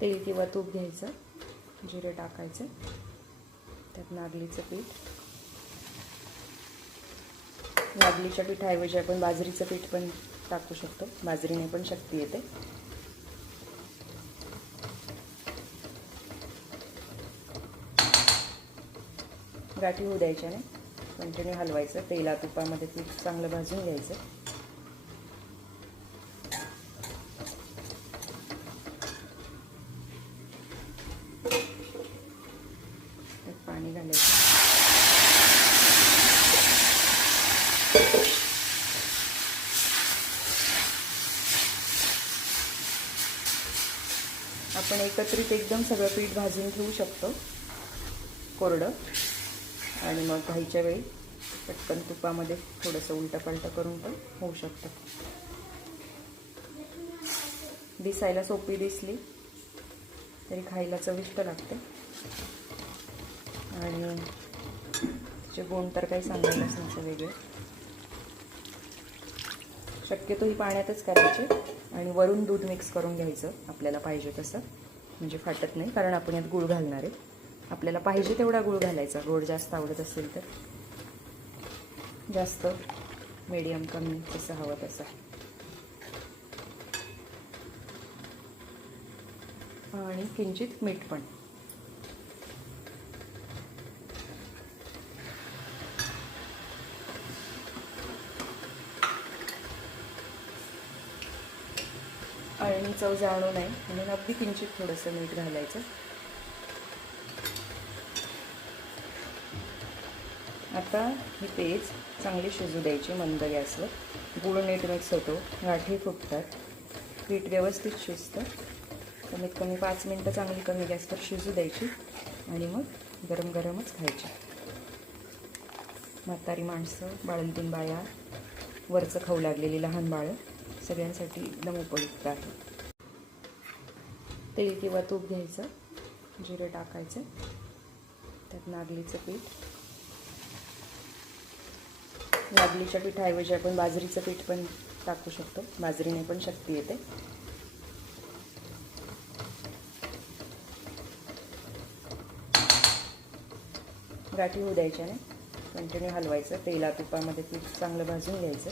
तेल किंवा तूप घ्यायचं, जिरे टाकायचे, त्यात नागलीचं पीठ. नागलीच्या पिठाऐवजी आपण बाजरीचं पीठ पण टाकू शकतो, बाजरीने पण शक्ती येते. गाठी होऊ द्यायच्या नाही, कंटिन्यू हलवायचं. तेला तुपामध्ये पीठ चांगलं भाजून घ्यायचं. पाणी घालायचं. आपण एकत्रित एकदम सगळं पीठ भाजून ठेवू शकतो कोरडं, आणि मग घाईच्या वेळी पटकन तुपामध्ये थोडंसं उलटंपलटं करून पण होऊ शकतं. दिसायला सोपी दिसली तरी खायला चविष्ट लागते, आणि तिचे गुण तर काही सांगायलाच नसतं वेगळे. शक्यतो ही पाण्यातच करायची, आणि वरून दूध मिक्स करून घ्यायचं आपल्याला पाहिजे तसं, म्हणजे फाटत नाही. कारण आपण यात गूळ घालणार आहे. आपल्याला पाहिजे तेवढा गूळ घालायचा. गोड जास्त आवडत असेल तर जास्त, मीडियम कमी, जसं हवं तसं. आणि किंचित मीठ पण. आणि चव जाणू नये म्हणून अगदी किंचित थोडंसं मीठ घालायचं. आता ही पेज चांगली शिजू द्यायची मंद गॅसवर. गूळ नीट मिक्स होतो, गाठी फुटतात, पीठ व्यवस्थित शिजतं. कमीत कमी 5 मिनटं चांगली कमी गॅसवर शिजू द्यायची, आणि मग गरम गरमच खायची. म्हातारी माणसं, बाळंतीण बाया, वरचं खाऊ लागलेली लहान बाळं, सगळ्यांसाठी एकदम उपयुक्त आहे. तेल किंवा तूप घ्यायचं, जिरे टाकायचे, त्यात नागलीचं पीठ. नागलीच्या पिठाऐवजी आपण बाजरीचं पीठ पण टाकू शकतो, बाजरीने पण शक्ती येते. गाठी होऊ द्यायच्या नाही, कंटिन्यू हलवायचं. तेला तुपामध्ये पीठ चांगलं भाजून घ्यायचं.